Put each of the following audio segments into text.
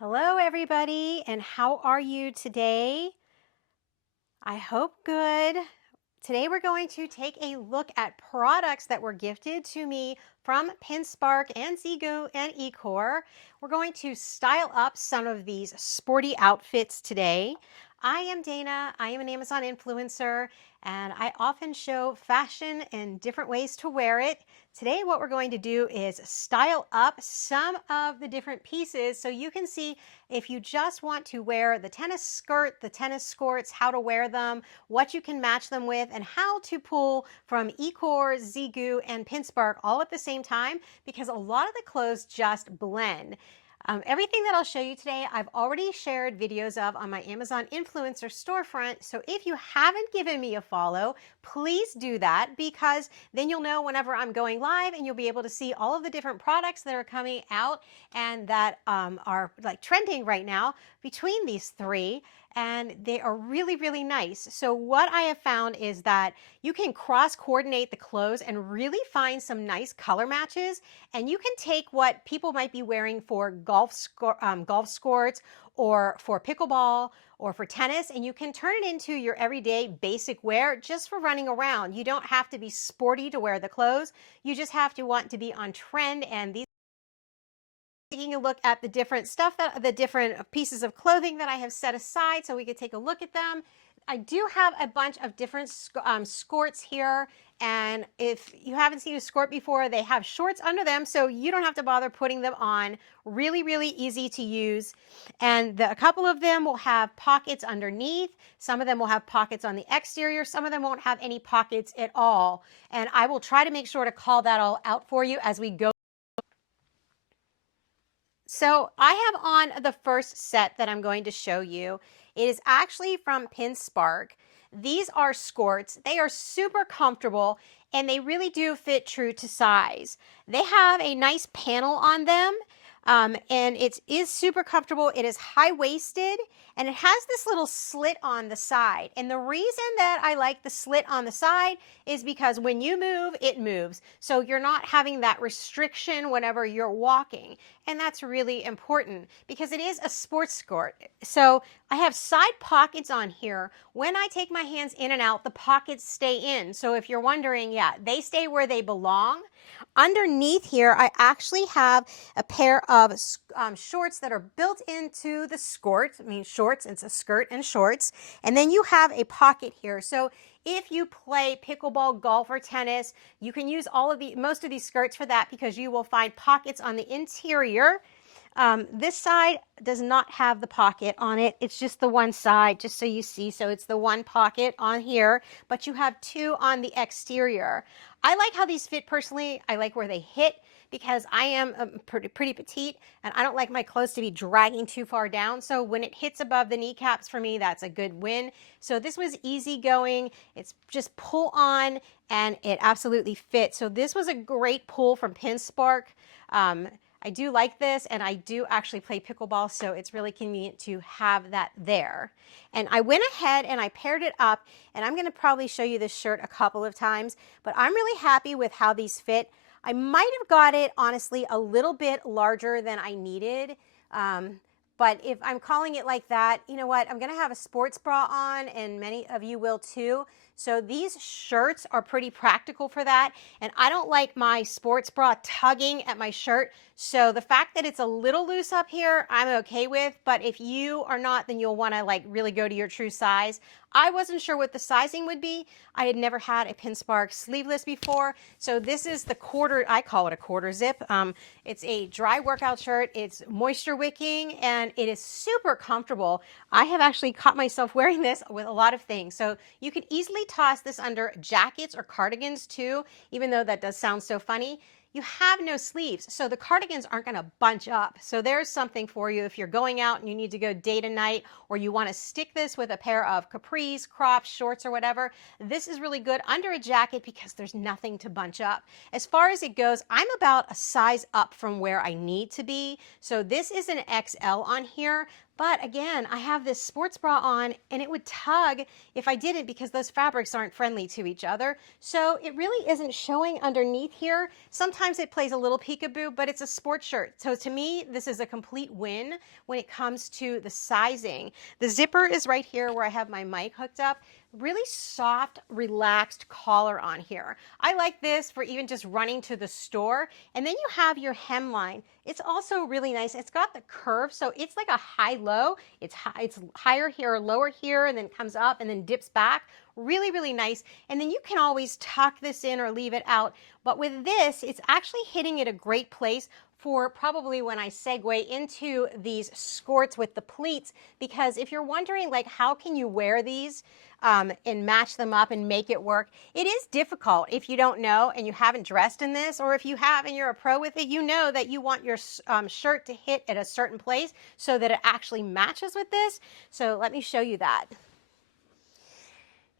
Hello, everybody, and how are you today? I hope good. Today we're going to take a look at products that were gifted to me from Pinkspark and Zeagoo and Ekoauer. We're going to style up some of these sporty outfits today. I am Dana. I am an Amazon influencer, and I often show fashion and different ways to wear it. Today what we're going to do is style up some of the different pieces so you can see if you just want to wear the tennis skirt, the tennis skorts, how to wear them, what you can match them with, and how to pull from Ekoauer, Zeagoo, and Pinkspark all at the same time, because a lot of the clothes just blend. Everything that I'll show you today, I've already shared videos of on my Amazon influencer storefront. So if you haven't given me a follow, please do that, because then you'll know whenever I'm going live and you'll be able to see all of the different products that are coming out and that are like trending right now between these three. And they are really, really nice. So what I have found is that you can cross coordinate the clothes and really find some nice color matches. And you can take what people might be wearing for golf skorts or for pickleball or for tennis, and you can turn it into your everyday basic wear just for running around. You don't have to be sporty to wear the clothes. You just have to want to be on trend. And these, taking a look at the different stuff, that the different pieces of clothing that I have set aside so we could take a look at them. I do have a bunch of different skorts here, and if you haven't seen a skort before, they have shorts under them, so you don't have to bother putting them on. Really, really easy to use. And a couple of them will have pockets underneath. Some of them will have pockets on the exterior. Some of them won't have any pockets at all. And I will try to make sure to call that all out for you as we go. So I have on the first set that I'm going to show you. It is actually from Pinkspark. These are skorts. They are super comfortable and they really do fit true to size. They have a nice panel on them, and it is super comfortable. It is high-waisted and it has this little slit on the side. And the reason that I like the slit on the side is because when you move, it moves. So you're not having that restriction whenever you're walking. And that's really important because it is a sports skort. So I have side pockets on here. When I take my hands in and out, the pockets stay in. So if you're wondering, yeah, they stay where they belong. Underneath here, I actually have a pair of shorts that are built into the skort. I mean, shorts, it's a skirt and shorts. And then you have a pocket here. So if you play pickleball, golf, or tennis, you can use most of these skirts for that because you will find pockets on the interior. This side does not have the pocket on it. It's just the one side, just so you see. So it's the one pocket on here, but you have two on the exterior. I like how these fit personally. I like where they hit because I am pretty petite and I don't like my clothes to be dragging too far down. So when it hits above the kneecaps for me, that's a good win. So this was easy going. It's just pull on and it absolutely fits. So this was a great pull from Pinkspark. I do like this, and I do actually play pickleball, so it's really convenient to have that there. And I went ahead and I paired it up, and I'm going to probably show you this shirt a couple of times, but I'm really happy with how these fit. I might have got it, honestly, a little bit larger than I needed. But if I'm calling it like that, you know what? I'm going to have a sports bra on, and many of you will too. So these shirts are pretty practical for that. And I don't like my sports bra tugging at my shirt. So the fact that it's a little loose up here, I'm okay with. But if you are not, then you'll want to like really go to your true size. I wasn't sure what the sizing would be. I had never had a Pinkspark sleeveless before. So this is the quarter, I call it a quarter zip. It's a dry workout shirt. It's moisture wicking and it is super comfortable. I have actually caught myself wearing this with a lot of things. So you could easily toss this under jackets or cardigans too, even though that does sound so funny. You have no sleeves, so the cardigans aren't going to bunch up. So there's something for you if you're going out and you need to go day to night, or you want to stick this with a pair of capris, crops, shorts, or whatever. This is really good under a jacket because there's nothing to bunch up. As far as it goes, I'm about a size up from where I need to be. So this is an XL on here, But again, I have this sports bra on and it would tug if I didn't because those fabrics aren't friendly to each other. So it really isn't showing underneath here. Sometimes it plays a little peekaboo, but it's a sports shirt. So to me, this is a complete win when it comes to the sizing. The zipper is right here where I have my mic hooked up. Really soft, relaxed collar on here. I like this for even just running to the store. And then you have your hemline. It's also really nice. It's got the curve, so it's like a high-low. It's higher here or lower here, and then comes up and then dips back. Really, really nice. And then you can always tuck this in or leave it out. But with this, it's actually hitting at a great place for probably when I segue into these skorts with the pleats, because if you're wondering like how can you wear these and match them up and make it work, it is difficult if you don't know and you haven't dressed in this, or if you have and you're a pro with it, you know that you want your shirt to hit at a certain place so that it actually matches with this. So let me show you that.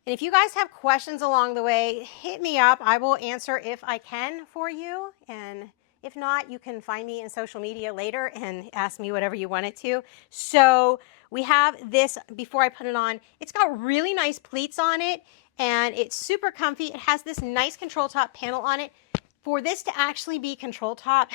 And if you guys have questions along the way, hit me up. I will answer if I can for you. And if not, you can find me in social media later and ask me whatever you wanted to. So we have this, before I put it on, it's got really nice pleats on it and it's super comfy. It has this nice control top panel on it. For this to actually be control top,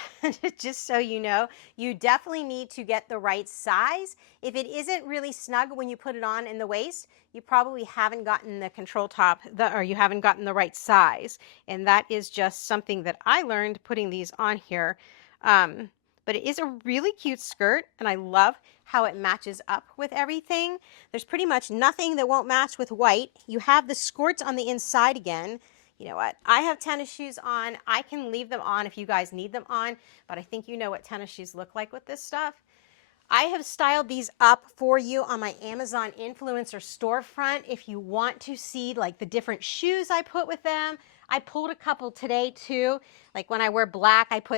just so you know, you definitely need to get the right size. If it isn't really snug when you put it on in the waist, you probably haven't gotten the control top, or you haven't gotten the right size. And that is just something that I learned putting these on here. But it is a really cute skirt, and I love how it matches up with everything. There's pretty much nothing that won't match with white. You have the skorts on the inside again. You know what? I have tennis shoes on. I can leave them on if you guys need them on, but I think you know what tennis shoes look like with this stuff. I have styled these up for you on my Amazon influencer storefront if you want to see like the different shoes I put with them. I pulled a couple today too. Like when I wear black, if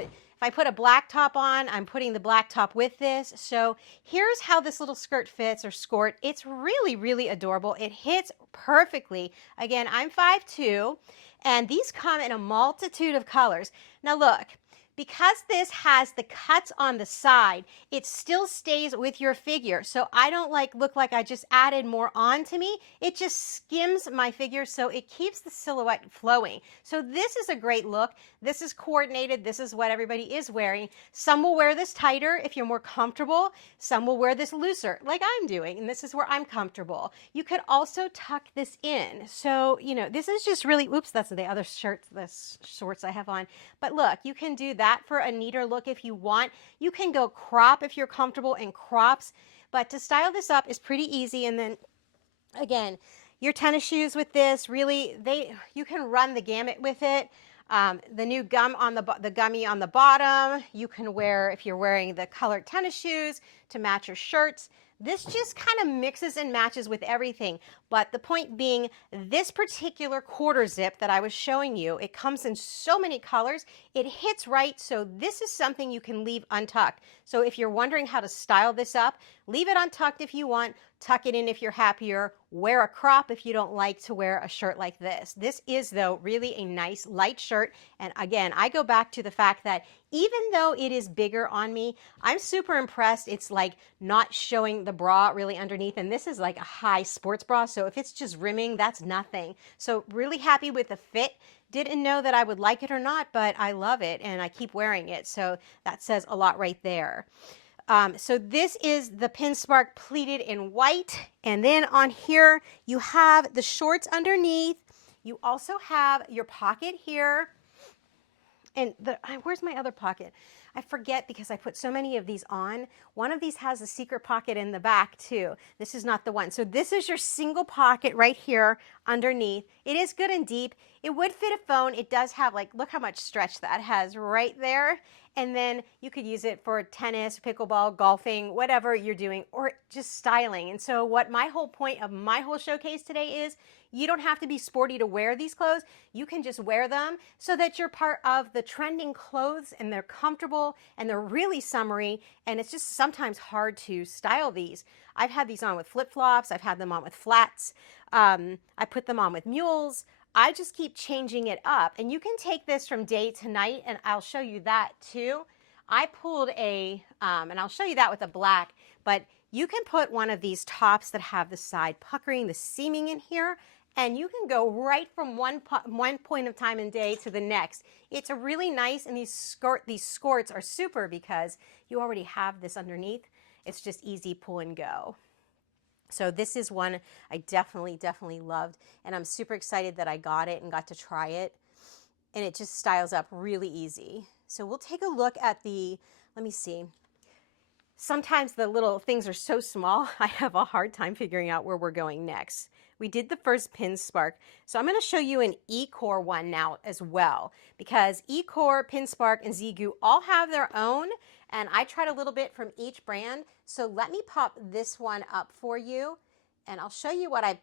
I put a black top on, I'm putting the black top with this. So here's how this little skirt fits, or skort. It's really, really adorable. It hits perfectly. Again, I'm 5'2", and these come in a multitude of colors. Now look, because this has the cuts on the side, it still stays with your figure. So I don't look like I just added more on to me. It just skims my figure, so it keeps the silhouette flowing. So this is a great look. This is coordinated. This is what everybody is wearing. Some will wear this tighter if you're more comfortable. Some will wear this looser, like I'm doing, and this is where I'm comfortable. You could also tuck this in. So, you know, this is just really, oops, that's the other shirt, the shorts I have on. But look, you can do that for a neater look if you want. You can go crop if you're comfortable in crops, but to style this up is pretty easy. And then again, your tennis shoes with this, really, you can run the gamut with it. The new gummy on the bottom, you can wear if you're wearing the colored tennis shoes to match your shirts. This just kind of mixes and matches with everything. But the point being, this particular quarter zip that I was showing you, it comes in so many colors. It hits right, so this is something you can leave untucked. So if you're wondering how to style this up, leave it untucked if you want, tuck it in if you're happier, wear a crop if you don't like to wear a shirt like this. This is, though, really a nice light shirt. And again, I go back to the fact that even though it is bigger on me, I'm super impressed. It's like not showing the bra really underneath. And this is like a high sports bra. So if it's just rimming, that's nothing. So really happy with the fit. Didn't know that I would like it or not, but I love it and I keep wearing it. So that says a lot right there. So this is the Pinkspark pleated in white. And then on here, you have the shorts underneath. You also have your pocket here. And where's my other pocket? I forget because I put so many of these on. One of these has a secret pocket in the back too. This is not the one. So this is your single pocket right here underneath. It is good and deep. It would fit a phone. It does have, like, look how much stretch that has right there. And then you could use it for tennis, pickleball, golfing, whatever you're doing, or just styling. And so what my whole point of my whole showcase today is, you don't have to be sporty to wear these clothes. You can just wear them so that you're part of the trending clothes and they're comfortable and they're really summery. And it's just sometimes hard to style these. I've had these on with flip-flops. I've had them on with flats. I put them on with mules. I just keep changing it up. And you can take this from day to night, and I'll show you that too. I pulled a, and I'll show you that with a black, but you can put one of these tops that have the side puckering, the seaming in here, and you can go right from one point of time and day to the next. It's a really nice, and these skorts are super because you already have this underneath. It's just easy pull and go. So this is one I definitely loved, and I'm super excited that I got it and got to try it. And it just styles up really easy. So we'll take a look at the, let me see. Sometimes the little things are so small, I have a hard time figuring out where we're going next. We did the first Pinkspark, so I'm going to show you an Ekoauer one now as well, because Ekoauer, Pinkspark, and Zeagoo all have their own, and I tried a little bit from each brand. So let me pop this one up for you, and I'll show you what I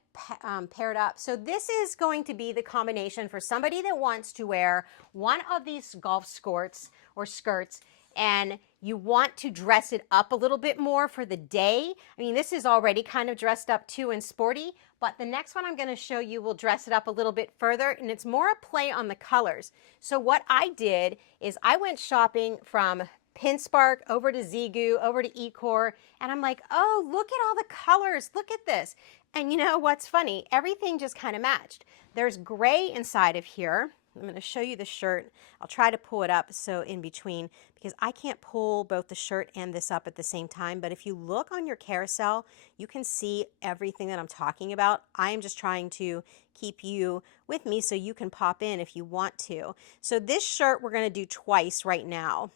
paired up. So this is going to be the combination for somebody that wants to wear one of these golf skorts or skirts, and you want to dress it up a little bit more for the day. I mean, this is already kind of dressed up too and sporty, but the next one I'm going to show you will dress it up a little bit further, and it's more a play on the colors. So what I did is I went shopping from Pinkspark over to Zeagoo, over to Ekoauer, and I'm like, oh, look at all the colors. Look at this. And you know what's funny? Everything just kind of matched. There's gray inside of here. I'm going to show you the shirt. I'll try to pull it up so in between, because I can't pull both the shirt and this up at the same time. But if you look on your carousel, you can see everything that I'm talking about. I am just trying to keep you with me so you can pop in if you want to. So this shirt we're going to do twice right now.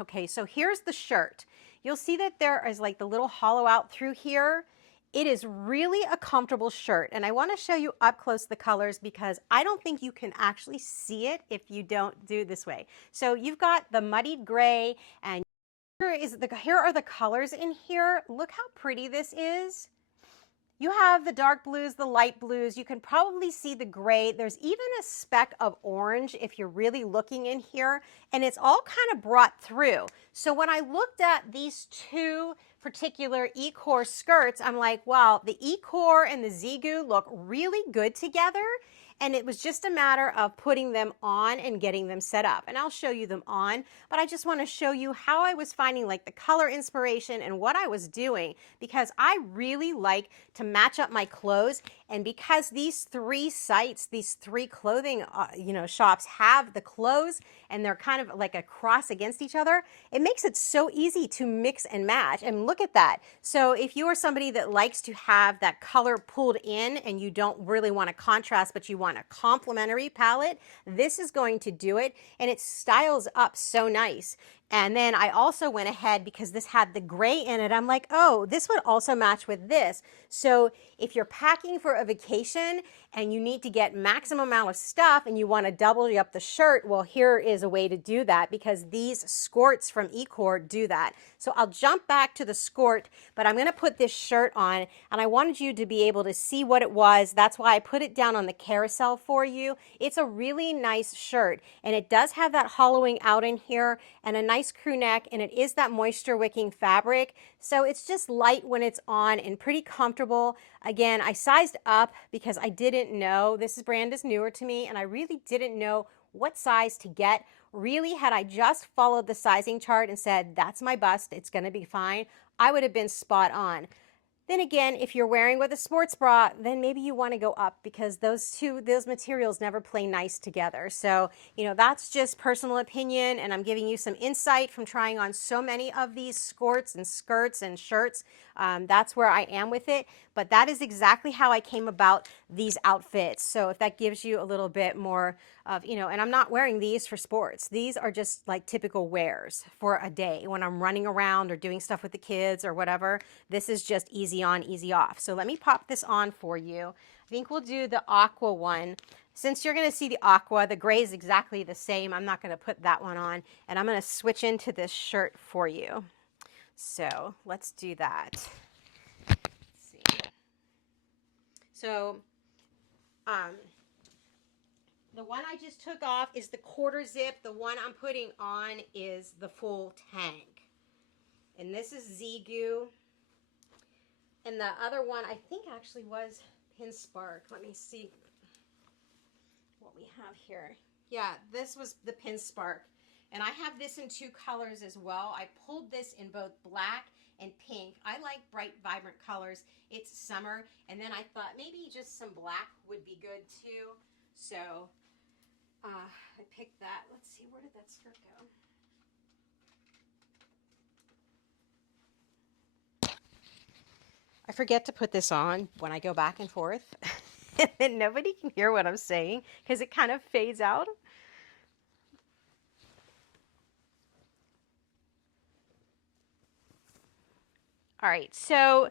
Okay, so here's the shirt. You'll see that there is like the little hollow out through here. It is really a comfortable shirt, and I want to show you up close the colors because I don't think you can actually see it if you don't do it this way. So you've got the muddied gray, and here are the colors in here. Look how pretty this is. You have the dark blues, the light blues. You can probably see the gray. There's even a speck of orange if you're really looking in here, and it's all kind of brought through. So when I looked at these two particular Ekoauer skirts, I'm like, wow, the Ekoauer and the Zeagoo look really good together. And it was just a matter of putting them on and getting them set up. And I'll show you them on, but I just want to show you how I was finding like the color inspiration and what I was doing, because I really like to match up my clothes. And because these three sites, these three clothing shops have the clothes and they're kind of like a cross against each other, it makes it so easy to mix and match. And look at that. So if you are somebody that likes to have that color pulled in and you don't really want to contrast, but you want a complementary palette, this is going to do it, and it styles up so nice. And then I also went ahead, because this had the gray in it, I'm like, oh, this would also match with this. So if you're packing for a vacation and you need to get maximum amount of stuff and you want to double up the shirt, well, here is a way to do that, because these skorts from Ekoauer do that. So I'll jump back to the skort, but I'm going to put this shirt on, and I wanted you to be able to see what it was. That's why I put it down on the carousel for you. It's a really nice shirt, and it does have that hollowing out in here and a nice crew neck, and it is that moisture wicking fabric. So it's just light when it's on and pretty comfortable. Again, I sized up because I didn't know. This brand is newer to me, and I really didn't know what size to get. Really, had I just followed the sizing chart and said, that's my bust, it's going to be fine, I would have been spot on. Then again, if you're wearing with a sports bra, then maybe you want to go up, because those materials never play nice together. So, that's just personal opinion, and I'm giving you some insight from trying on so many of these skorts and skirts and shirts. That's where I am with it, but that is exactly how I came about these outfits. So if that gives you a little bit more of, and I'm not wearing these for sports. These are just like typical wears for a day when I'm running around or doing stuff with the kids or whatever. This is just easy on, easy off. So let me pop this on for you. I think we'll do the aqua one. Since you're going to see the aqua, the gray is exactly the same. I'm not going to put that one on, and I'm going to switch into this shirt for you. So let's do that. Let's see. So, the one I just took off is the quarter zip. The one I'm putting on is the full tank. And this is Zeagoo. And the other one I think actually was Pinkspark. Let me see what we have here. Yeah, this was the Pinkspark. And I have this in 2 colors as well. I pulled this in both black and pink. I like bright, vibrant colors. It's summer. And then I thought maybe just some black would be good too. So I picked that. Let's see, where did that skirt go? I forget to put this on when I go back and forth. And then nobody can hear what I'm saying because it kind of fades out. All right, so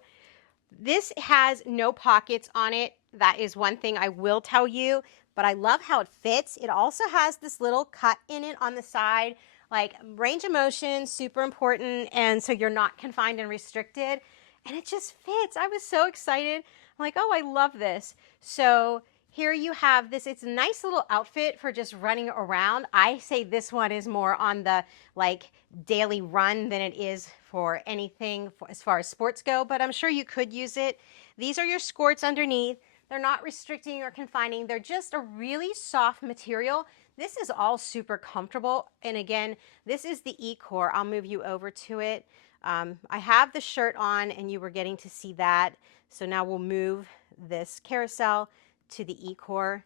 this has no pockets on it. That is one thing I will tell you, but I love how it fits. It also has this little cut in it on the side, like range of motion, super important, and so you're not confined and restricted, and it just fits. I was so excited. I'm like, oh, I love this. So here you have this. It's a nice little outfit for just running around. I say this one is more on the like daily run than it is for anything as far as sports go, but I'm sure you could use it. These are your skorts underneath. They're not restricting or confining. They're just a really soft material. This is all super comfortable. And again, this is the Ekoauer. I'll move you over to it. I have the shirt on and you were getting to see that. So now we'll move this carousel to the Ekoauer.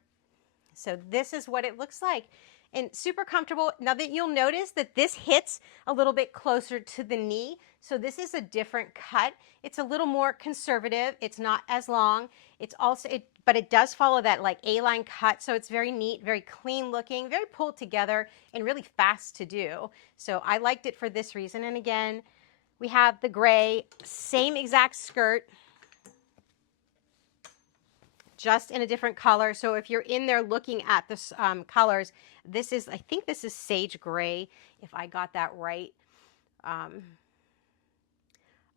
So this is what it looks like. And super comfortable. Now that you'll notice that this hits a little bit closer to the knee. So this is a different cut. It's a little more conservative. It's not as long. It's also, but it does follow that like A-line cut. So it's very neat, very clean looking, very pulled together and really fast to do. So I liked it for this reason. And again, we have the gray, same exact skirt, just in a different color. So if you're in there looking at the colors, this is, I think this is sage gray, if I got that right.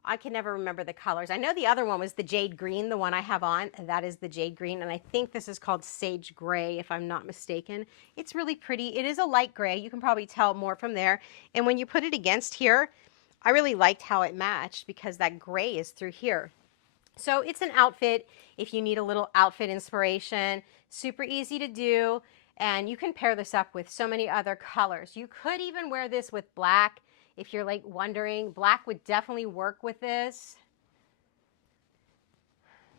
I can never remember the colors. I know the other one was the jade green, the one I have on. That is the jade green, and I think this is called sage gray, if I'm not mistaken. It's really pretty. It is a light gray. You can probably tell more from there. And when you put it against here, I really liked how it matched because that gray is through here. So it's an outfit if you need a little outfit inspiration. Super easy to do, and you can pair this up with so many other colors. You could even wear this with black if you're like wondering. Black would definitely work with this.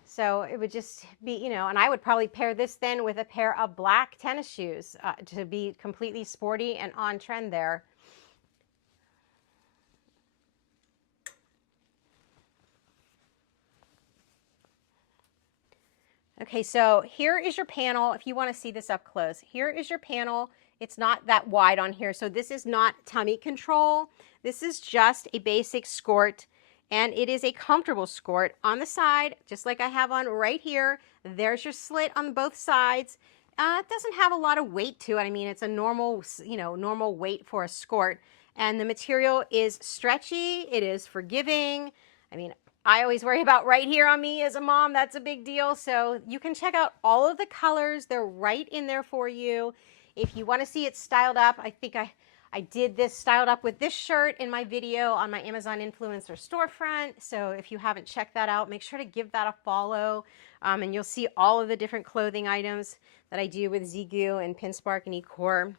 So it would just be, you know, and I would probably pair this then with a pair of black tennis shoes to be completely sporty and on trend there. Okay, so here is your panel. If you want to see this up close, here is your panel. It's not that wide on here, so this is not tummy control. This is just a basic skort, and it is a comfortable skort on the side, just like I have on right here. There's your slit on both sides. It doesn't have a lot of weight to it. I mean, it's a normal, normal weight for a skort, and the material is stretchy. It is forgiving. I mean, I always worry about right here on me as a mom. That's a big deal. So you can check out all of the colors. They're right in there for you. If you want to see it styled up, I think I did this styled up with this shirt in my video on my Amazon influencer storefront. So if you haven't checked that out, make sure to give that a follow. And you'll see all of the different clothing items that I do with Zeagoo and Pinkspark and Ekoauer.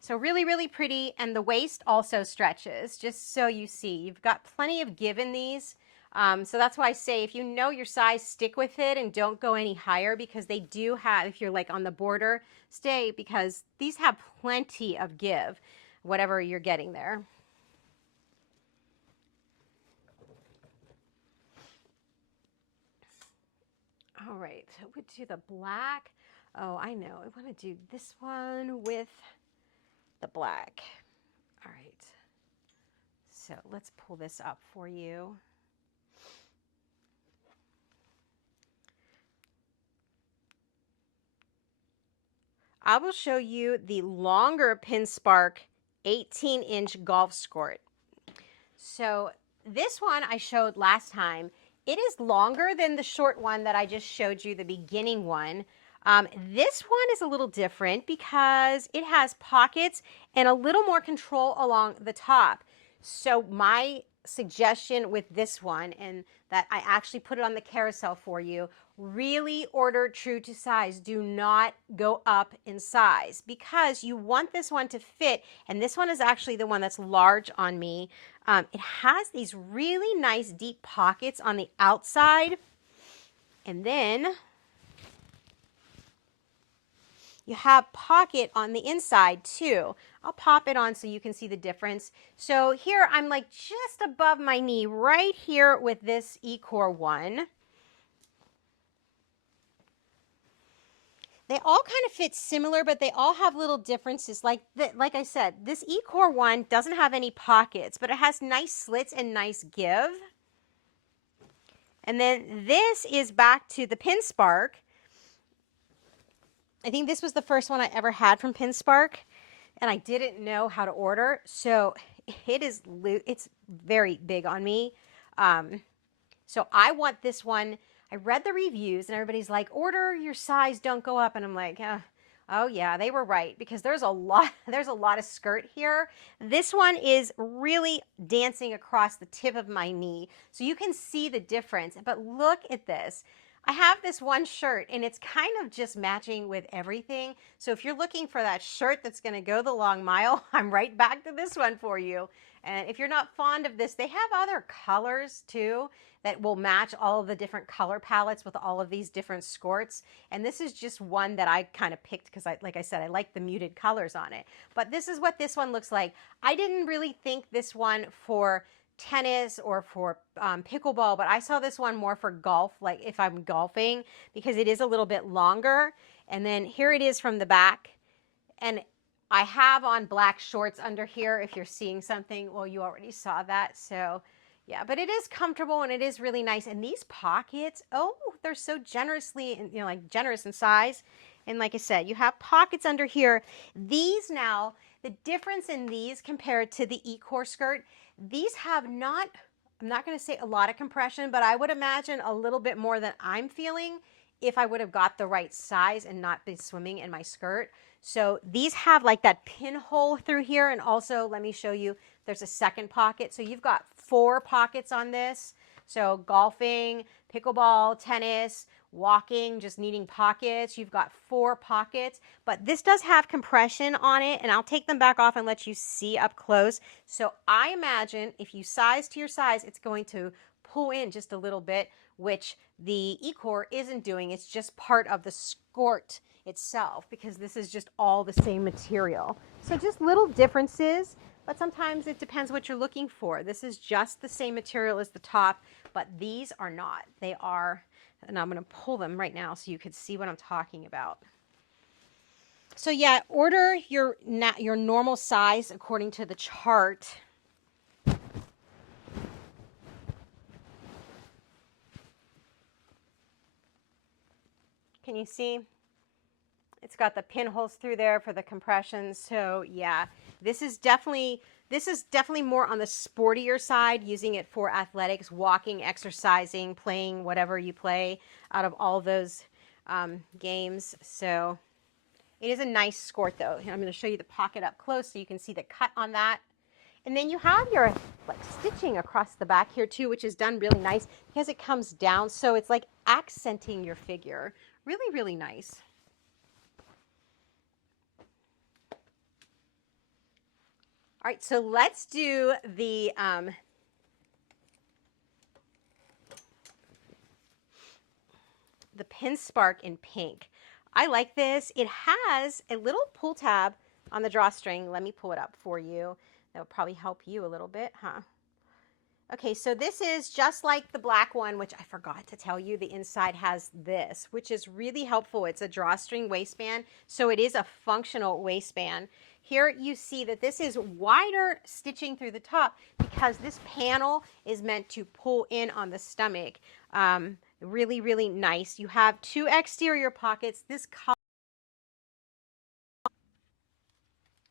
So really, really pretty. And the waist also stretches, just so you see. You've got plenty of give in these. So that's why I say if you know your size, stick with it and don't go any higher, because they do have, if you're like on the border, stay, because these have plenty of give, whatever you're getting there. All right, so we'll do the black. Oh, I know. I want to do this one with the black. All right. So let's pull this up for you. I will show you the longer Pinkspark 18-inch golf skort. So this one I showed last time. It is longer than the short one that I just showed you, the beginning one. This one is a little different because it has pockets and a little more control along the top. So my suggestion with this one, and that I actually put it on the carousel for you, really order true to size. Do not go up in size because you want this one to fit. And this one is actually the one that's large on me. It has these really nice deep pockets on the outside. And then you have pocket on the inside too. I'll pop it on so you can see the difference. So here I'm like just above my knee right here with this Ekoauer one. They all kind of fit similar, but they all have little differences. Like I said, this Ekoauer one doesn't have any pockets, but it has nice slits and nice give. And then this is back to the Pinkspark. I think this was the first one I ever had from Pinkspark, and I didn't know how to order, so it's very big on me. So I want this one. I read the reviews, and everybody's like, order your size, don't go up, and I'm like, oh yeah, they were right, because there's a lot of skirt here. This one is really dancing across the tip of my knee, so you can see the difference. But look at this. I have this one shirt and it's kind of just matching with everything. So if you're looking for that shirt that's going to go the long mile, I'm right back to this one for you. And if you're not fond of this, they have other colors too that will match all of the different color palettes with all of these different skorts. And this is just one that I kind of picked because like I said, I like the muted colors on it. But this is what this one looks like. I didn't really think this one for tennis or for pickleball, but I saw this one more for golf, like if I'm golfing, because it is a little bit longer. And then here it is from the back, and I have on black shorts under here. If you're seeing something, well, you already saw that. So yeah, but it is comfortable and it is really nice. And these pockets, oh, they're so generously, like generous in size. And like I said, you have pockets under here. These now, the difference in these compared to the Ekoauer skirt, these have not, I'm not going to say a lot of compression, but I would imagine a little bit more than I'm feeling if I would have got the right size and not been swimming in my skirt. So these have like that pinhole through here. And also, let me show you, there's a second pocket. So you've got 4 pockets on this. So golfing, pickleball, tennis, walking, just needing pockets. You've got 4 pockets, but this does have compression on it, and I'll take them back off and let you see up close. So I imagine if you size to your size, it's going to pull in just a little bit, which the Ekoauer isn't doing. It's just part of the skort itself because this is just all the same material. So just little differences, but sometimes it depends what you're looking for. This is just the same material as the top, but these are not. They are, and I'm going to pull them right now so you can see what I'm talking about. So yeah, order your normal size according to the chart. Can you see? It's got the pinholes through there for the compression. So yeah, this is definitely more on the sportier side, using it for athletics, walking, exercising, playing whatever you play out of all those games. So it is a nice skort though. I'm going to show you the pocket up close so you can see the cut on that. And then you have your like stitching across the back here too, which is done really nice because it comes down. So it's like accenting your figure. Really, really nice. All right, so let's do the Pinkspark in pink. I like this. It has a little pull tab on the drawstring. Let me pull it up for you. That would probably help you a little bit, huh? Okay, so this is just like the black one, which I forgot to tell you. The inside has this, which is really helpful. It's a drawstring waistband, so it is a functional waistband. Here you see that this is wider stitching through the top because this panel is meant to pull in on the stomach. Really, really nice. You have 2 exterior pockets. This color.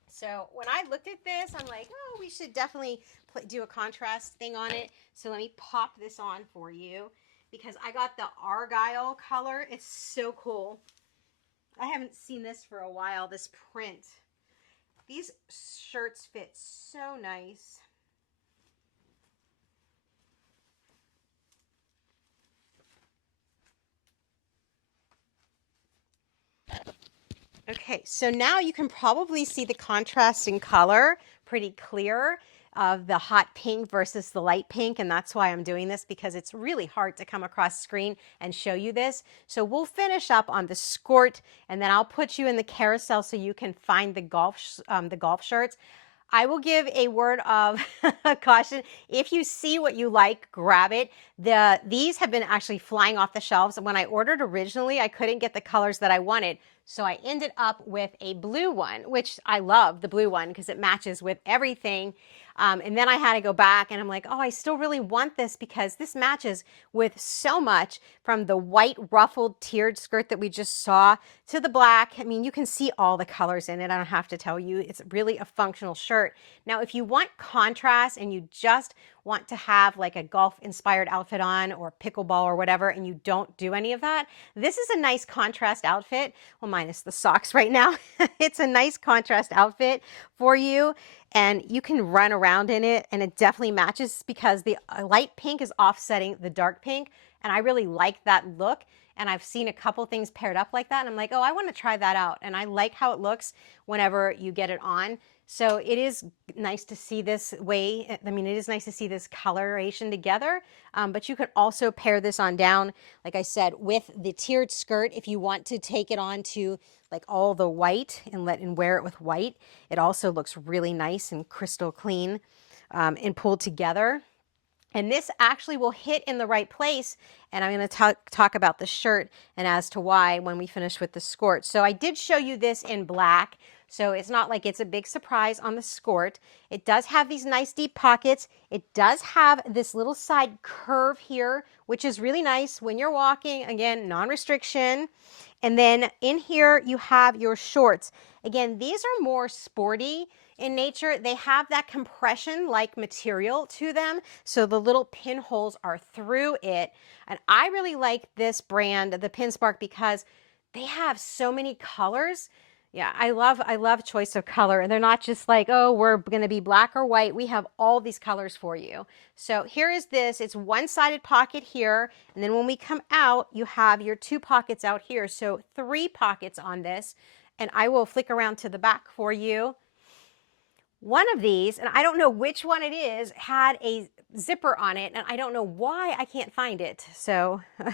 So when I looked at this, I'm like, oh, we should definitely do a contrast thing on it. So let me pop this on for you because I got the Argyle color. It's so cool. I haven't seen this for a while, this print. These shirts fit so nice. Okay, so now you can probably see the contrast in color pretty clear of the hot pink versus the light pink, and that's why I'm doing this, because it's really hard to come across screen and show you this. So we'll finish up on the skirt, and then I'll put you in the carousel so you can find the golf shirts. I will give a word of caution. If you see what you like, grab it. These have been actually flying off the shelves. When I ordered originally, I couldn't get the colors that I wanted. So I ended up with a blue one, which I love the blue one because it matches with everything. And then I had to go back and I'm like, oh, I still really want this because this matches with so much, from the white ruffled tiered skirt that we just saw to the black. I mean, you can see all the colors in it. I don't have to tell you. It's really a functional shirt. Now, if you want contrast and you just want to have like a golf inspired outfit on, or pickleball or whatever, and you don't do any of that, this is a nice contrast outfit. Well, minus the socks right now. It's a nice contrast outfit for you, and you can run around in it, and it definitely matches because the light pink is offsetting the dark pink, and I really like that look. And I've seen a couple things paired up like that, and I'm like, oh, I want to try that out. And I like how it looks whenever you get it on. So it is nice to see this way. I mean, it is nice to see this coloration together, but you can also pair this on down, like I said, with the tiered skirt. If you want to take it on to like all the white and wear it with white, it also looks really nice and crystal clean and pulled together. And this actually will hit in the right place. And I'm going to talk about the shirt and as to why when we finish with the skirt. So I did show you this in black. So it's not like it's a big surprise on the skirt. It does have these nice deep pockets. It does have this little side curve here, which is really nice when you're walking. Again, non-restriction. And then in here you have your shorts. Again, these are more sporty in nature. They have that compression-like material to them, so the little pinholes are through it. And I really like this brand, the Pinkspark, because they have so many colors. Yeah, I love choice of color, and they're not just like, oh, we're going to be black or white. We have all these colors for you. So here is this. It's one-sided pocket here, and then when we come out, you have your two pockets out here. So 3 pockets on this, and I will flick around to the back for you. One of these, and I don't know which one it is, had a zipper on it, and I don't know why I can't find it. So I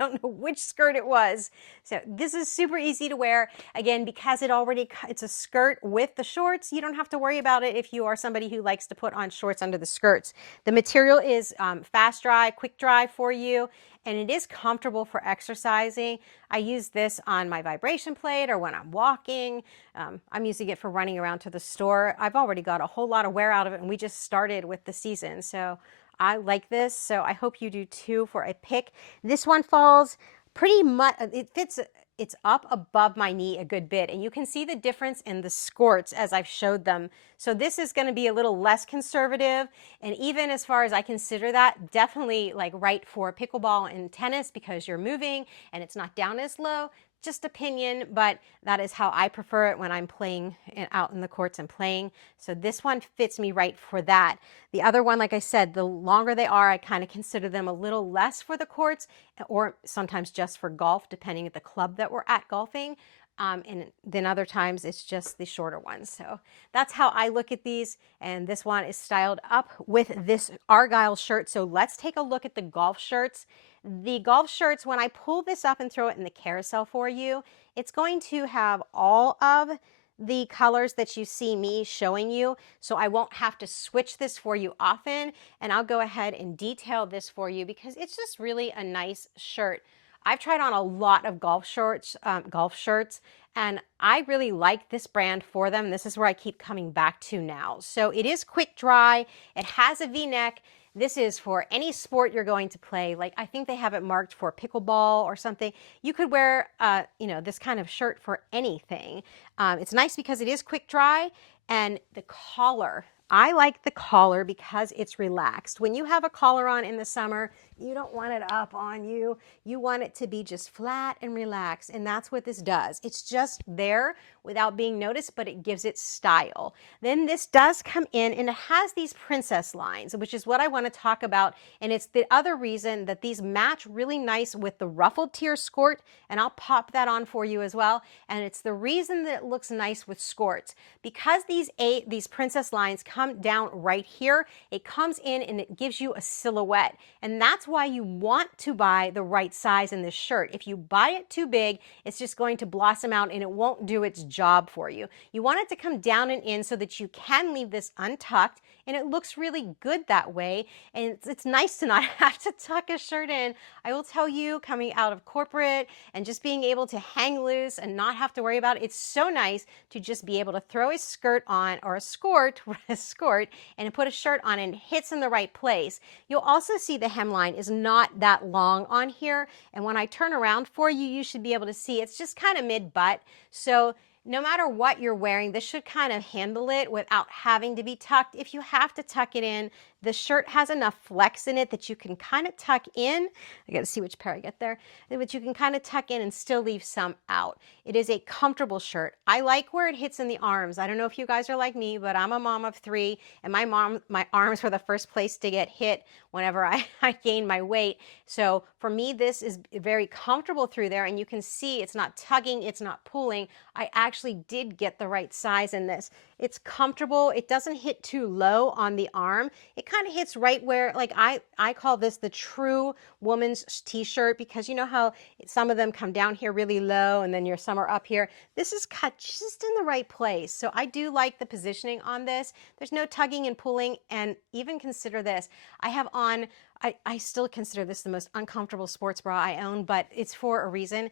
don't know which skirt it was. So this is super easy to wear. Again, because it's a skirt with the shorts, you don't have to worry about it if you are somebody who likes to put on shorts under the skirts. The material is fast dry, quick dry for you, and it is comfortable for exercising. I use this on my vibration plate or when I'm walking. I'm using it for running around to the store. I've already got a whole lot of wear out of it, and we just started with the season. So I like this, so I hope you do too for a pick. This one falls pretty much, it's up above my knee a good bit, and you can see the difference in the skirts as I've showed them. So this is going to be a little less conservative, and even as far as I consider that, definitely like right for pickleball and tennis because you're moving and it's not down as low. Just opinion, but that is how I prefer it when I'm playing out in the courts and playing. So this one fits me right for that. The other one, like I said, the longer they are, I kind of consider them a little less for the courts, or sometimes just for golf, depending on the club that we're at golfing. And then other times it's just the shorter ones. So that's how I look at these. And this one is styled up with this Argyle shirt. So let's take a look at the golf shirts. The golf shirts, when I pull this up and throw it in the carousel for you, it's going to have all of the colors that you see me showing you. So I won't have to switch this for you often. And I'll go ahead and detail this for you because it's just really a nice shirt. I've tried on a lot of golf shirts, and I really like this brand for them. This is where I keep coming back to now. So it is quick dry. It has a V-neck. This is for any sport you're going to play. Like I think they have it marked for pickleball or something. You could wear, this kind of shirt for anything. It's nice because it is quick dry, and the collar I like the collar because it's relaxed. When you have a collar on in the summer, you don't want it up on you. You want it to be just flat and relaxed, and that's what this does. It's just there without being noticed, but it gives it style. Then this does come in, and it has these princess lines, which is what I want to talk about, and it's the other reason that these match really nice with the ruffled tier skirt, and I'll pop that on for you as well, and it's the reason that it looks nice with skirts. Because these princess lines come down right here, it comes in and it gives you a silhouette, and that's why you want to buy the right size in this shirt. If you buy it too big, it's just going to blossom out and it won't do its job for you. You want it to come down and in so that you can leave this untucked, and it looks really good that way, and it's nice to not have to tuck a shirt in. I will tell you, coming out of corporate and just being able to hang loose and not have to worry about it, it's so nice to just be able to throw a skirt on, or a skirt, and put a shirt on, and it hits in the right place. You'll also see the hemline is not that long on here, and when I turn around for you, you should be able to see it's just kind of mid-butt. So no matter what you're wearing, this should kind of handle it without having to be tucked. If you have to tuck it in, the shirt has enough flex in it that you can kind of tuck in. I got to see which pair I get there. But you can kind of tuck in and still leave some out. It is a comfortable shirt. I like where it hits in the arms. I don't know if you guys are like me, but I'm a mom of 3, and my arms were the first place to get hit whenever I gained my weight. So for me, this is very comfortable through there, and you can see it's not tugging, it's not pulling. I actually did get the right size in this. It's comfortable. It doesn't hit too low on the arm. It kind of hits right where, like, I call this the true woman's t-shirt, because you know how some of them come down here really low and then some are up here. This is cut just in the right place. So I do like the positioning on this. There's no tugging and pulling, and even consider this. I have on, I still consider this the most uncomfortable sports bra I own, but it's for a reason.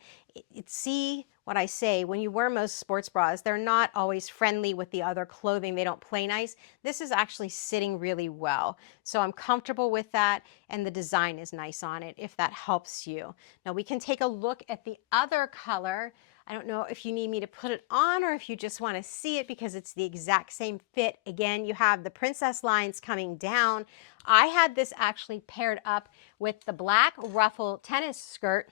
See what I say, when you wear most sports bras, they're not always friendly with the other clothing. They don't play nice. This is actually sitting really well. So I'm comfortable with that, and the design is nice on it, if that helps you. Now we can take a look at the other color. I don't know if you need me to put it on or if you just want to see it because it's the exact same fit. Again, you have the princess lines coming down. I had this actually paired up with the black ruffle tennis skirt,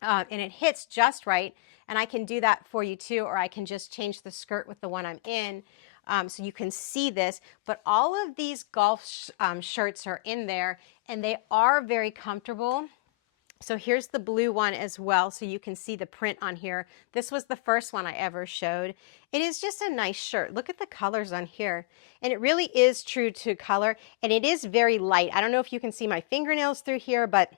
and it hits just right. And I can do that for you too, or I can just change the skirt with the one I'm in, so you can see this. But all of these golf shirts are in there, and they are very comfortable. So here's the blue one as well, so you can see the print on here. This was the first one I ever showed. It is just a nice shirt. Look at the colors on here. And it really is true to color, and it is very light. I don't know if you can see my fingernails through here, but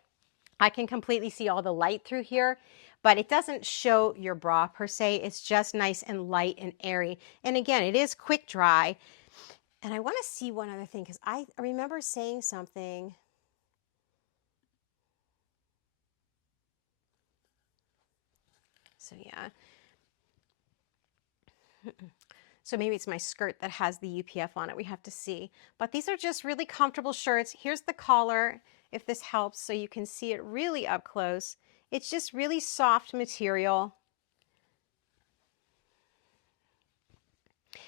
I can completely see all the light through here. But it doesn't show your bra per se. It's just nice and light and airy. And again, it is quick dry. And I want to see one other thing, because I remember saying something. So yeah. So maybe it's my skirt that has the UPF on it. We have to see. But these are just really comfortable shirts. Here's the collar, if this helps, so you can see it really up close. It's just really soft material.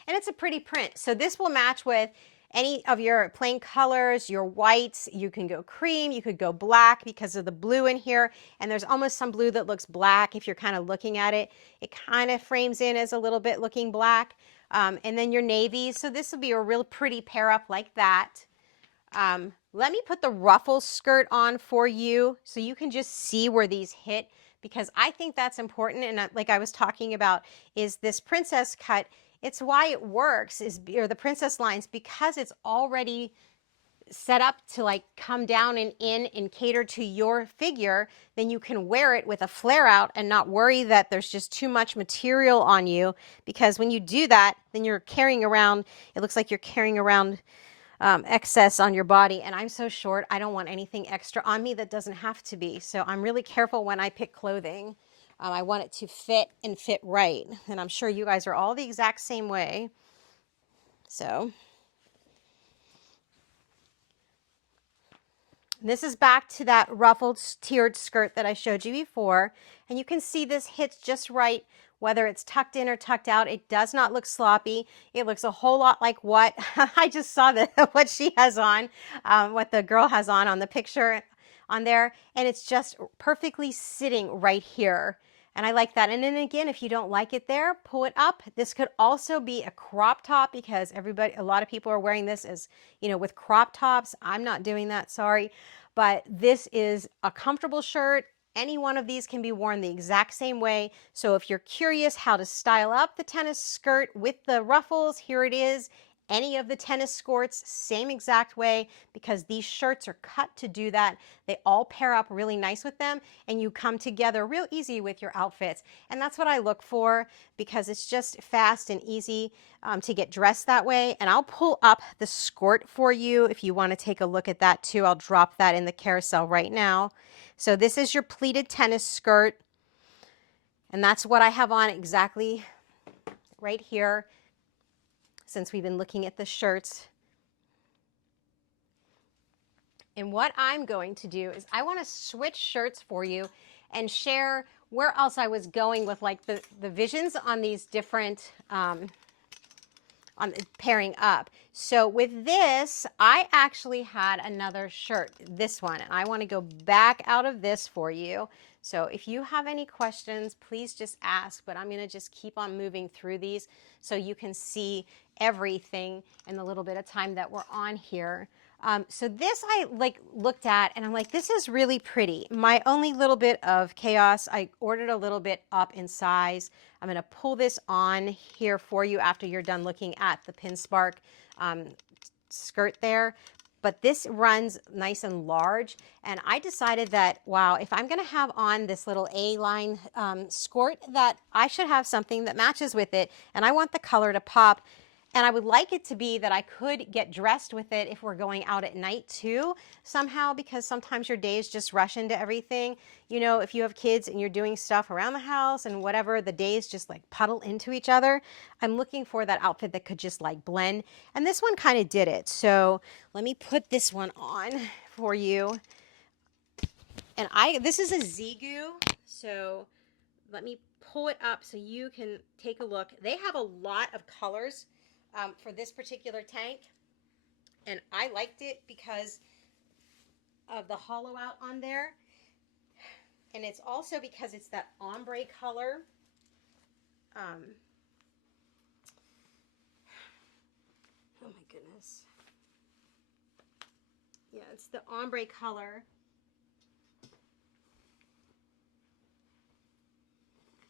And it's a pretty print. So this will match with any of your plain colors, your whites. You can go cream, you could go black because of the blue in here. And there's almost some blue that looks black if you're kind of looking at it. It kind of frames in as a little bit looking black. And then your navies. So this will be a real pretty pair up like that. Let me put the ruffle skirt on for you so you can just see where these hit, because I think that's important. And like I was talking about, is this princess cut. It's why it works, or the princess lines, because it's already set up to like come down and in and cater to your figure. Then you can wear it with a flare out and not worry that there's just too much material on you, because when you do that, then you're carrying around, it looks like you're carrying around excess on your body. And I'm so short, I don't want anything extra on me that doesn't have to be. So I'm really careful when I pick clothing. I want it to fit and fit right. And I'm sure you guys are all the exact same way. So this is back to that ruffled tiered skirt that I showed you before. And you can see this hits just right whether it's tucked in or tucked out, it does not look sloppy. It looks a whole lot like what I just saw what she has on, what the girl has on the picture on there. And it's just perfectly sitting right here. And I like that. And then again, if you don't like it there, pull it up. This could also be a crop top because a lot of people are wearing this as, with crop tops. I'm not doing that, sorry. But this is a comfortable shirt. Any one of these can be worn the exact same way. So if you're curious how to style up the tennis skirt with the ruffles, here it is. Any of the tennis skirts, same exact way, because these shirts are cut to do that. They all pair up really nice with them, and you come together real easy with your outfits. And that's what I look for, because it's just fast and easy to get dressed that way. And I'll pull up the skirt for you if you want to take a look at that too. I'll drop that in the carousel right now. So this is your pleated tennis skirt, and that's what I have on exactly right here, since we've been looking at the shirts. And what I'm going to do is I want to switch shirts for you and share where else I was going with like the visions on these different on pairing up. So with this, I actually had another shirt, this one, and I want to go back out of this for you. So if you have any questions, please just ask, but I'm going to just keep on moving through these so you can see everything in the little bit of time that we're on here. So this I looked at and I'm like, this is really pretty. My only little bit of chaos, I ordered a little bit up in size. I'm going to pull this on here for you after you're done looking at the Pinkspark skirt there. But this runs nice and large, and I decided that, wow, if I'm going to have on this little A-line skirt, that I should have something that matches with it, and I want the color to pop. And I would like it to be that I could get dressed with it if we're going out at night too, somehow, because sometimes your days just rush into everything. If you have kids and you're doing stuff around the house and whatever, the days just like puddle into each other. I'm looking for that outfit that could just like blend. And this one kind of did it. So let me put this one on for you. And this is a Zeagoo. So let me pull it up so you can take a look. They have a lot of colors for this particular tank, and I liked it because of the hollow out on there, and it's also because it's that ombre color. Oh my goodness. Yeah, it's the ombre color.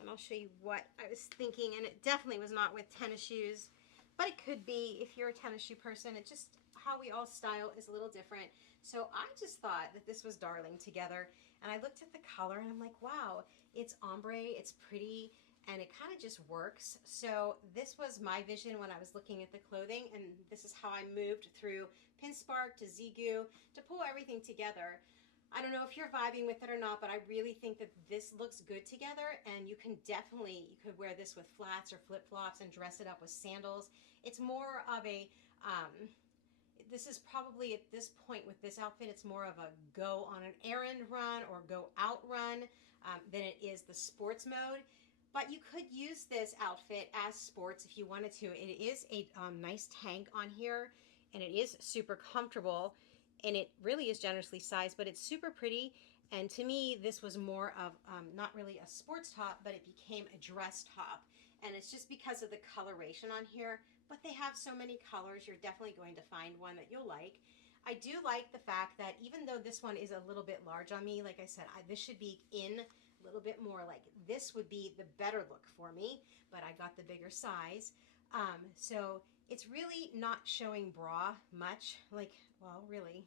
And I'll show you what I was thinking, and it definitely was not with tennis shoes. But it could be if you're a tennis shoe person. It's just how we all style is a little different. So I just thought that this was darling together. And I looked at the color and I'm like, wow, it's ombre, it's pretty, and it kind of just works. So this was my vision when I was looking at the clothing, and this is how I moved through Pinkspark to Zeagoo to pull everything together. I don't know if you're vibing with it or not, but I really think that this looks good together, and you could wear this with flats or flip-flops and dress it up with sandals. It's more of a, this is probably at this point with this outfit, it's more of a go on an errand run or go out run than it is the sports mode. But you could use this outfit as sports if you wanted to. It is a nice tank on here, and it is super comfortable. And it really is generously sized, but it's super pretty. And to me, this was more of not really a sports top, but it became a dress top. And it's just because of the coloration on here. But they have so many colors, you're definitely going to find one that you'll like. I do like the fact that even though this one is a little bit large on me, like I said, this should be in a little bit more. Like this would be the better look for me, but I got the bigger size. So it's really not showing bra much. Well, really,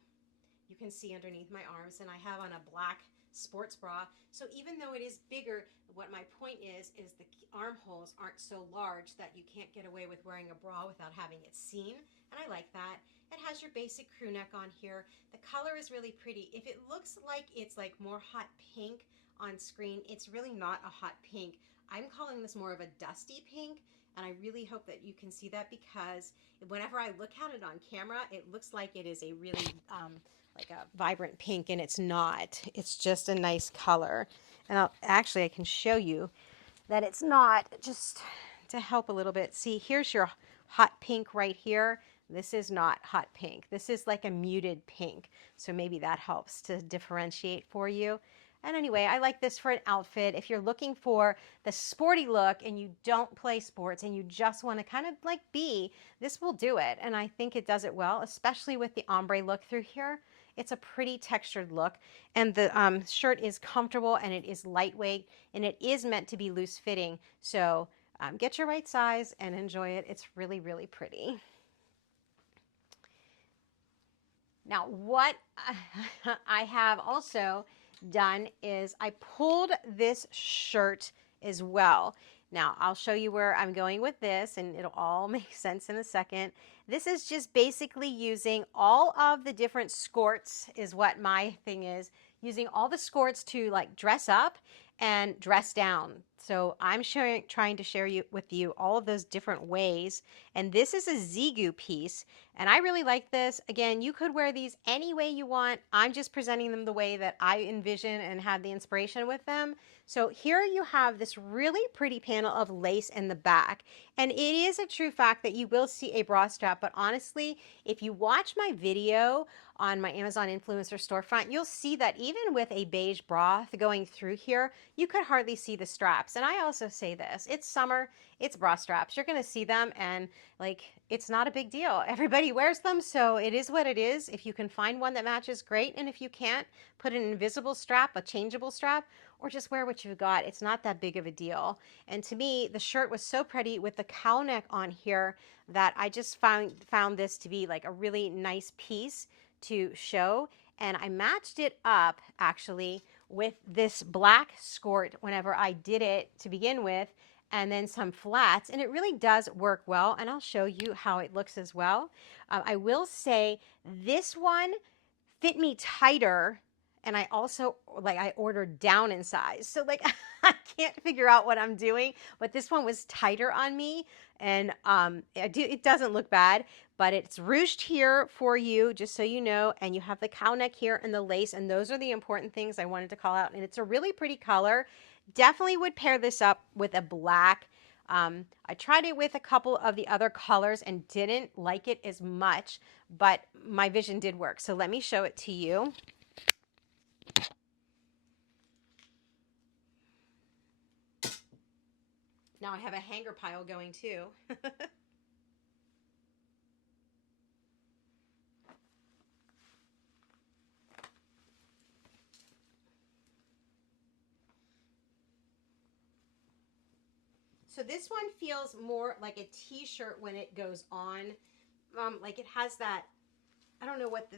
you can see underneath my arms, and I have on a black sports bra. So even though it is bigger, what my point is the armholes aren't so large that you can't get away with wearing a bra without having it seen. And I like that. It has your basic crew neck on here. The color is really pretty. If it looks like it's like more hot pink on screen, it's really not a hot pink. I'm calling this more of a dusty pink, and I really hope that you can see that, because whenever I look at it on camera, it looks like it is a really like a vibrant pink, and it's not. It's just a nice color. And I can show you that it's not, just to help a little bit. See, here's your hot pink right here. This is not hot pink. This is like a muted pink. So maybe that helps to differentiate for you. And anyway, I like this for an outfit. If you're looking for the sporty look and you don't play sports and you just want to kind of like be, this will do it. And I think it does it well, especially with the ombre look through here. It's a pretty textured look, and the shirt is comfortable and it is lightweight and it is meant to be loose fitting. So get your right size and enjoy it. It's really, really pretty. Now, what I have also done is I pulled this shirt as well. Now, I'll show you where I'm going with this, and it'll all make sense in a second. This is just basically using all of the different skorts is what my thing is, using all the skorts to like dress up and dress down. So I'm trying to share with you all of those different ways. And this is a Zeagoo piece, and I really like this. Again, you could wear these any way you want. I'm just presenting them the way that I envision and had the inspiration with them. So here you have this really pretty panel of lace in the back. And it is a true fact that you will see a bra strap, but honestly, if you watch my video on my Amazon influencer storefront, you'll see that even with a beige bra going through here, you could hardly see the straps. And I also say this, it's summer, it's bra straps. You're gonna see them and like, it's not a big deal. Everybody wears them, so it is what it is. If you can find one that matches, great. And if you can't, put an invisible strap, a changeable strap, or just wear what you've got. It's not that big of a deal. And to me, the shirt was so pretty with the cowl neck on here that I just found this to be like a really nice piece to show. And I matched it up actually with this black skirt whenever I did it to begin with, and then some flats, and it really does work well, and I'll show you how it looks as well. I will say this one fit me tighter, and I also, like, I ordered down in size. So, like, I can't figure out what I'm doing, but this one was tighter on me, and it doesn't look bad, but it's ruched here for you, just so you know, and you have the cowl neck here and the lace, and those are the important things I wanted to call out, and it's a really pretty color. Definitely would pair this up with a black. I tried it with a couple of the other colors and didn't like it as much, but my vision did work. So let me show it to you. Now I have a hanger pile going too. So this one feels more like a t-shirt when it goes on. Like it has that, I don't know what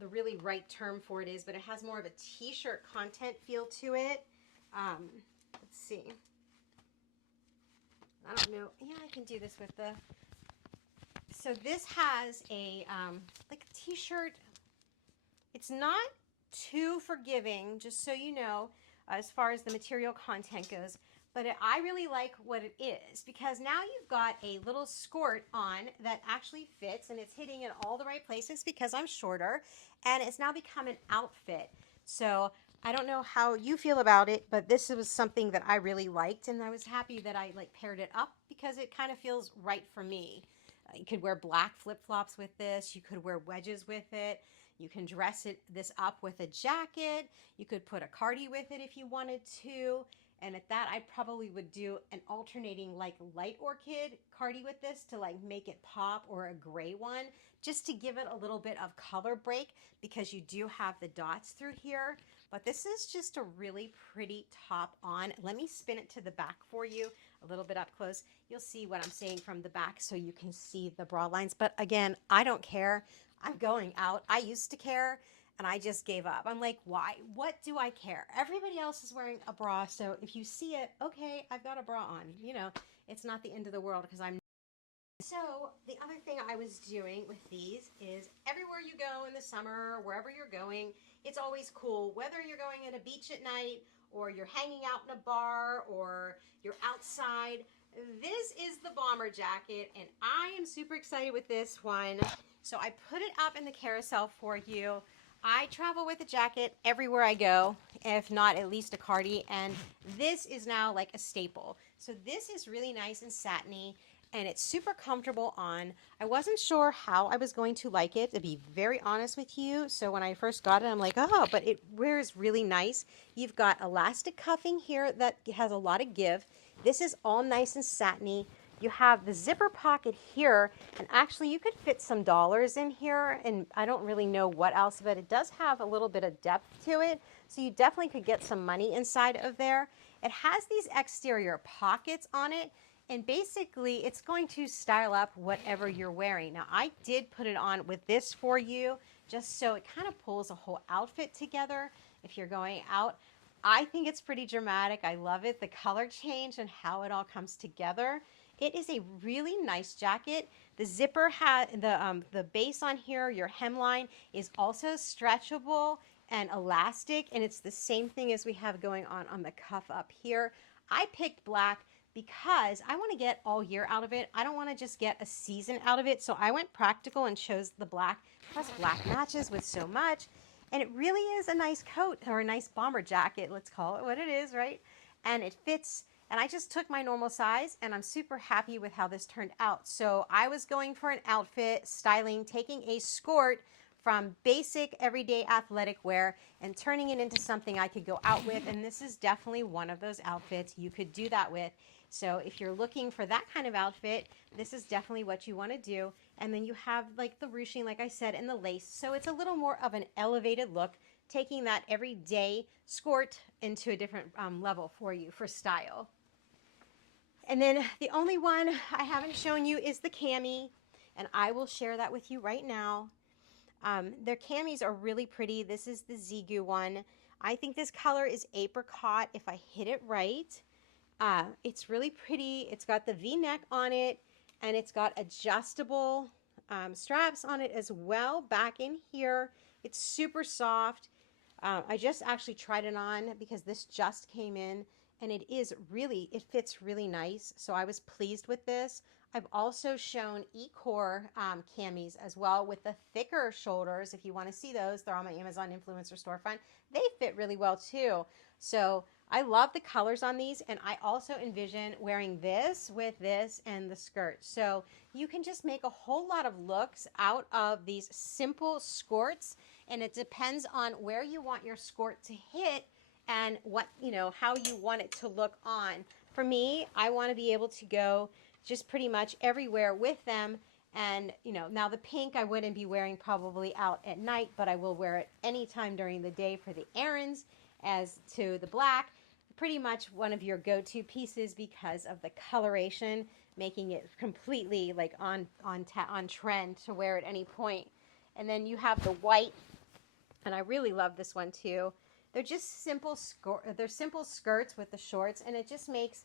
the really right term for it is, but it has more of a t-shirt content feel to it. Let's see. I don't know. Yeah, I can do this with the, so this has a, like a t-shirt. It's not too forgiving, just so you know, as far as the material content goes. But I really like what it is, because now you've got a little skirt on that actually fits, and it's hitting in all the right places because I'm shorter, and it's now become an outfit. So I don't know how you feel about it, but this was something that I really liked, and I was happy that I like paired it up because it kind of feels right for me. You could wear black flip-flops with this. You could wear wedges with it. You can dress this up with a jacket. You could put a cardi with it if you wanted to. And at that, I probably would do an alternating like light orchid cardi with this to like make it pop, or a gray one, just to give it a little bit of color break, because you do have the dots through here. But this is just a really pretty top on. Let me spin it to the back for you a little bit up close. You'll see what I'm saying from the back so you can see the bra lines. But again, I don't care. I'm going out. I used to care, and I just gave up. I'm like, why? What do I care? Everybody else is wearing a bra, so if you see it, okay, I've got a bra on. You know, it's not the end of the world because I'm... So the other thing I was doing with these is everywhere you go in the summer, wherever you're going, it's always cool, whether you're going at a beach at night or you're hanging out in a bar or you're outside. This is the bomber jacket, and I am super excited with this one. So I put it up in the carousel for you. I travel with a jacket everywhere I go, if not at least a cardi, and this is now like a staple. So this is really nice and satiny, and it's super comfortable on. I wasn't sure how I was going to like it, to be very honest with you. So when I first got it, I'm like, oh, but it wears really nice. You've got elastic cuffing here that has a lot of give. This is all nice and satiny. You have the zipper pocket here, and actually you could fit some dollars in here, and I don't really know what else, but it does have a little bit of depth to it, so you definitely could get some money inside of there. It has these exterior pockets on it, and basically it's going to style up whatever you're wearing. Now I did put it on with this for you, just so it kind of pulls a whole outfit together if you're going out. I think it's pretty dramatic. I love it, the color change and how it all comes together. It is a really nice jacket. The zipper had the base on here, your hemline is also stretchable and elastic, and it's the same thing as we have going on the cuff up here. I picked black because I want to get all year out of it. I don't want to just get a season out of it, so I went practical and chose the black. Plus black matches with so much, and it really is a nice coat, or a nice bomber jacket, let's call it what it is, right? And it fits. And I just took my normal size, and I'm super happy with how this turned out. So I was going for an outfit styling, taking a skirt from basic everyday athletic wear and turning it into something I could go out with. And this is definitely one of those outfits you could do that with. So if you're looking for that kind of outfit, this is definitely what you want to do. And then you have like the ruching, like I said, and the lace. So it's a little more of an elevated look, taking that everyday skirt into a different level for you for style. And then the only one I haven't shown you is the cami, and I will share that with you right now. Their camis are really pretty. This is the Zeagoo one. I think this color is apricot if I hit it right. It's really pretty. It's got the V-neck on it, and it's got adjustable straps on it as well back in here. It's super soft. I just actually tried it on because this just came in, and it fits really nice. So I was pleased with this. I've also shown Ekoauer camis as well with the thicker shoulders. If you want to see those, they're on my Amazon influencer storefront. They fit really well too. So I love the colors on these, and I also envision wearing this with this and the skirt. So you can just make a whole lot of looks out of these simple skirts, and it depends on where you want your skirt to hit and what, how you want it to look on. For me, I want to be able to go just pretty much everywhere with them. And, now the pink I wouldn't be wearing probably out at night, but I will wear it anytime during the day for the errands. As to the black, pretty much one of your go-to pieces because of the coloration, making it completely like on trend to wear at any point. And then you have the white, and I really love this one too. They're just simple skirts with the shorts, and it just makes,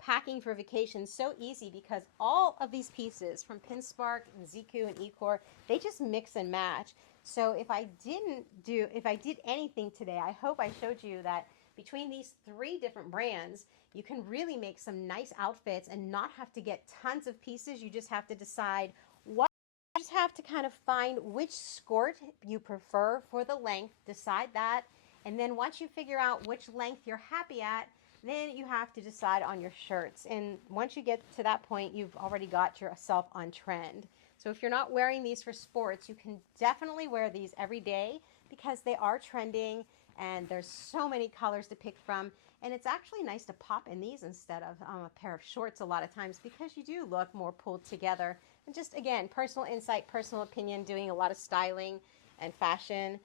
packing for vacation so easy because all of these pieces from Pinkspark and Zeagoo and Ekoauer, they just mix and match. So if I did anything today, I hope I showed you that between these 3 different brands, you can really make some nice outfits and not have to get tons of pieces. You just have to decide what. You just have to kind of find which skirt you prefer for the length, decide that. And then once you figure out which length you're happy at, then you have to decide on your shirts. And once you get to that point, you've already got yourself on trend. So if you're not wearing these for sports, you can definitely wear these every day because they are trending and there's so many colors to pick from. And it's actually nice to pop in these instead of a pair of shorts a lot of times because you do look more pulled together. And just, again, personal insight, personal opinion, doing a lot of styling and fashion.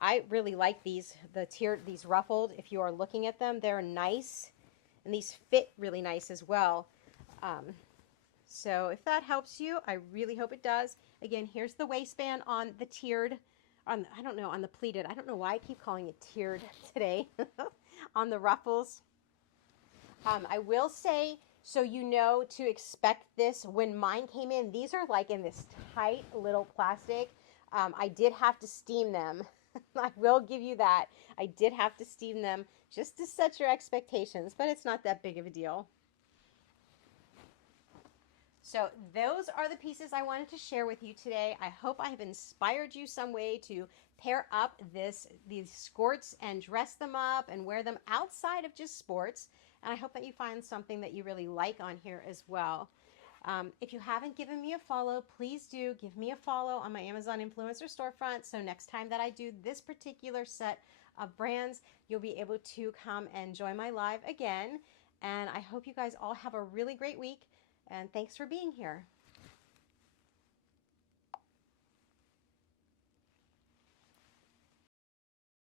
I really like these ruffled. If you are looking at them, they're nice, and these fit really nice as well. So if that helps you, I really hope it does. Again, here's the waistband on the tiered, on the pleated. I don't know why I keep calling it tiered today. On the ruffles. I will say, so you know to expect this when mine came in. These are like in this tight little plastic. I did have to steam them. I will give you that. I did have to steam them just to set your expectations, but it's not that big of a deal. So those are the pieces I wanted to share with you today. I hope I have inspired you some way to pair up these skorts and dress them up and wear them outside of just sports. And I hope that you find something that you really like on here as well. If you haven't given me a follow, please do give me a follow on my Amazon Influencer storefront. So next time that I do this particular set of brands, you'll be able to come and join my live again. And I hope you guys all have a really great week. And thanks for being here.